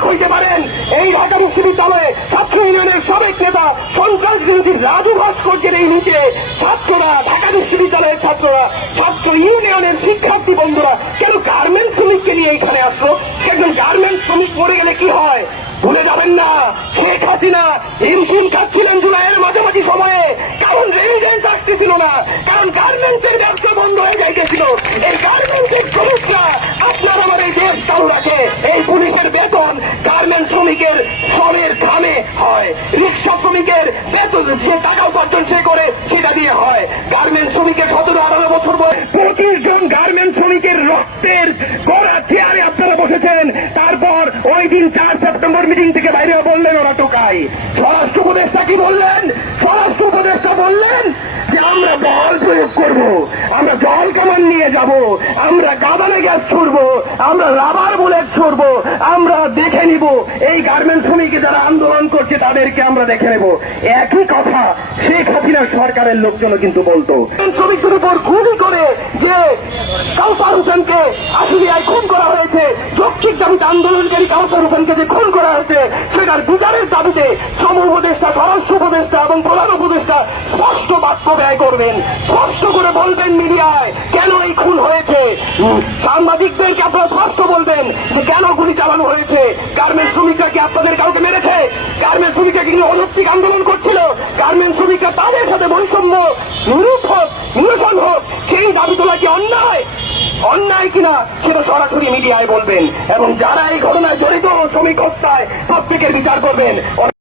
অবাক হইতে পারেন, এই ঢাকা বিশ্ববিদ্যালয়ে ছাত্র ইউনিয়নের সাবেক নেতা সন্ত্রাস বিরোধী রাজু ভাস্কর্যের এই নিচে ছাত্ররা, ঢাকা বিশ্ববিদ্যালয়ের ছাত্ররা, ছাত্র ইউনিয়নের শিক্ষার্থী বন্ধুরা কেন গার্মেন্টস শ্রমিককে নিয়ে এখানে আসলো? একজন গার্মেন্টস শ্রমিক মরে গেলে কি হয় ভুলে যাবেন না। শেখ হাসিনা হিমশিম খাচ্ছিলেন জুলাইয়ের মাঝামাঝি সময়ে, কারণ রেমিটেন্স আসতেছিল না, কারণ গার্মেন্টসের ব্যবসা বন্ধ হয়ে যাইতেছিল। এই গার্মেন্টসের শ্রমিকরা আপনার আমার এই দেশ চালু রাখে। এই পুলিশের বেতন গার্মেন্টস শ্রমিকের শ্রমের ঘামে হয়, রিক্সা শ্রমিকের বেতন যে টাকা উপার্জন সে করে সেটা দিয়ে হয়। গার্মেন্টস শ্রমিকের 17-18 বছর বয়স 25 জন গার্মেন্টস শ্রমিকের রক্তের গড়া চেয়ারে আপনারা বসেছেন। তারপর ওই দিন 4 সেপ্টেম্বর মিটিং থেকে বাইরে বললেন ওরা টোকাই। স্বরাষ্ট্র উপদেষ্টা কি বললেন? স্বরাষ্ট্র উপদেষ্টা বললেন যে আমরা বল প্রয়োগ করব, আমরা জল কামান নিয়ে যাব, আমরা গাদানে গ্যাস ছুড়ব, আমরা রাবার বুলেট ছুড়ব, আমরা দেখে নিব এই গার্মেন্টস শ্রমিক যারা আন্দোলন করছে তাদেরকে আমরা দেখে নেব। একই কথা শেখ হাসিনার সরকারের লোকজনও কিন্তু বলতো। শ্রমিকদের উপর গুলি করে যে কাউসার হোসেনকে আশুলিয়ায় খুন করা হয়েছে, যৌক্তিক দাবিতে আন্দোলনকারী কাউসার হোসেনকে যে খুন করা হয়েছে সেটার বিচারের দাবিতে শ্রম উপদেষ্টা, স্বরাষ্ট্র উপদেষ্টা এবং প্রধান উপদেষ্টা স্পষ্ট বাক্য ব্যয় করবেন, স্পষ্ট করে বলবেন মিডিয়ায় কেন এই খুন হয়েছে। সাংবাদিকদেরকে আপনারা স্পষ্ট বলবেন যে কেন গুলি চালানো হয়েছে। গার্মেন্টস শ্রমিকরা কি আপনাদের কাউকে মেরেছে? গার্মেন্টস শ্রমিকরা কি অনৈতিক আন্দোলন করছিল? গার্মেন্টস শ্রমিকরা তাদের সাথে বৈষম্য নিরূপ হোক, নিরসন হোক, সেই দাবি তোলা কি অন্যায়? অন্যায় কিনা সেটা সরাসরি মিডিয়ায় বলবেন এবং যারা এই ঘটনায় জড়িত শ্রমিক হত্যায় প্রত্যেকের বিচার করবেন।